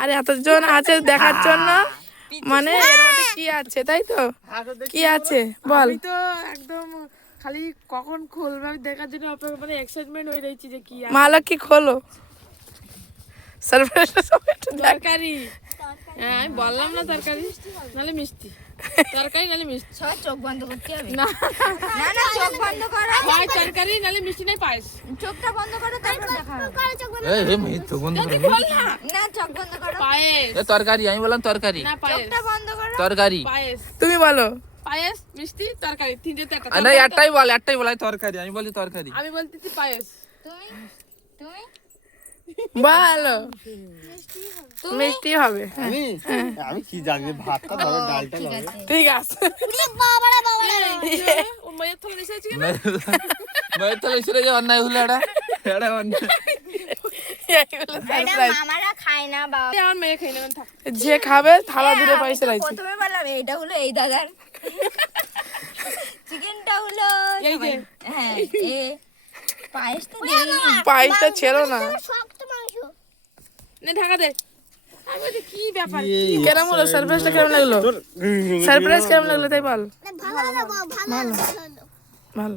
আরে এতজন আছে দেখার জন্য, মানে এর মধ্যে কি আছে তাই তো? কি আছে বল। আমি তো একদম খালি কখন খুলবে আমি দেখার জন্য অপেক্ষা, মানে এক্সাইটমেন্ট হয়ে রয়েছি যে কি আছে। মা লক্ষ্মী খোলো সারপ্রাইজটা সব একটু দেখ। তরকারি, হ্যাঁ আমি বললাম না তরকারি নালে মিষ্টি, তরকারি নালে মিষ্টি। সবাই চোখ বন্ধ করতে হবে। না না না চোখ বন্ধ করো, হয় তরকারি নালে মিষ্টি নাই পায়েস। চোখটা বন্ধ করো তারপর দেখাও। এই মেয়ে চোখ বন্ধ করে বল না না চোখ বন্ধ করো, পায়েস, এ তরকারি, আমি বললাম তরকারি না পায়েস, চোখটা বন্ধ করো। তরকারি। পায়েস, তুমি বলো। পায়েস মিষ্টি তরকারি, তিনটে চারটা। না একটাই বল, একটাই বলাই তরকারি, আমি বলি তরকারি। আমি বলতেছি পায়েস। তুমি তুমি বলো মিষ্টি হবে। আমি আমি কি জানি, ভাতটা ধরো, ডালটা ঠিক ধরো। আছে। ঠিক আছে। ও মায়ের থালা এসে আছে কেন? মেয়ের তো এসে যে অন্যায় হলো এটা, এটা অন্যায়। এইগুলো এটা surprise। মামারা খায় না বাবা। আমার মেয়ে খাই নেবেন থাক। যে খাবে থালা ধরে আমি পয়সা তো লাগছে। প্রথমে বললাম এইটা হলো এই দাদার, চিকেনটা হলো এই যে। হ্যাঁ এ পায়েসটা দেই। পায়েসটা ছিল না। নে ঢাকা দে। আমি বলছি কি ব্যাপার, কেমন হলো সারপ্রাইজটা, কেমন লাগলো? সারপ্রাইজ কেমন লাগলো তাই বল। ভালো, ভালো, ভালো, ভালো। ভালো।